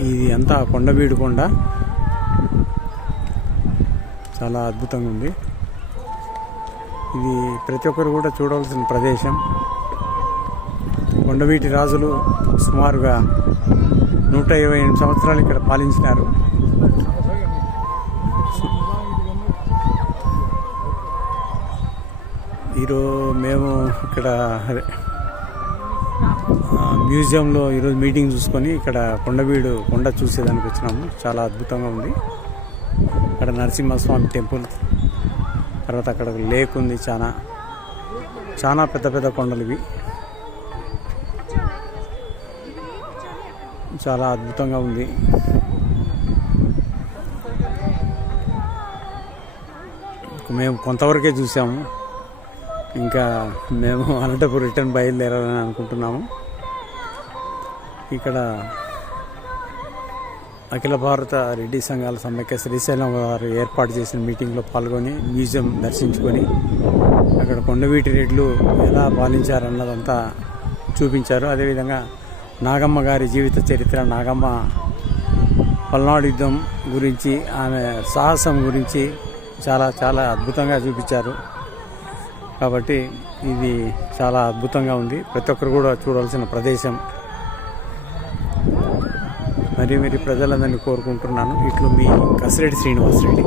ఇది అంతా కొండవీడు కొండ, చాలా అద్భుతంగా ఉంది. ఇది ప్రతి ఒక్కరు కూడా చూడవలసిన ప్రదేశం. కొండవీటి రాజులు సుమారుగా 128 సంవత్సరాలు ఇక్కడ పాలించినారు. మేము ఇక్కడ మ్యూజియంలో ఈరోజు మీటింగ్ చూసుకొని ఇక్కడ కొండవీడు కొండ చూసేదానికి వచ్చినాము. చాలా అద్భుతంగా ఉంది. అక్కడ నరసింహస్వామి టెంపుల్, తర్వాత అక్కడ లేక్ ఉంది. చాలా పెద్ద పెద్ద కొండలు ఇవి. చాలా అద్భుతంగా ఉంది. మేము కొంతవరకే చూసాము. ఇంకా మేము అనంతపురం రిటర్న్ బయలుదేరాలని అనుకుంటున్నాము. ఇక్కడ అఖిల భారత రెడ్డి సంఘాల సమైక్య శ్రీశైలం వారు ఏర్పాటు చేసిన మీటింగ్లో పాల్గొని మ్యూజియం దర్శించుకొని అక్కడ కొండవీటి రెడ్లు ఎలా పాలించారన్నదంతా చూపించారు. అదేవిధంగా నాగమ్మ గారి జీవిత చరిత్ర, నాగమ్మ పల్నాడు యుద్ధం గురించి, ఆమె సాహసం గురించి చాలా అద్భుతంగా చూపించారు. కాబట్టి ఇది చాలా అద్భుతంగా ఉంది. ప్రతి ఒక్కరు కూడా చూడాల్సిన ప్రదేశం. మరి ప్రజలందరినీ కోరుకుంటున్నాను. ఇట్లు మీ కసిరెడ్డి శ్రీనివాస్ రెడ్డి.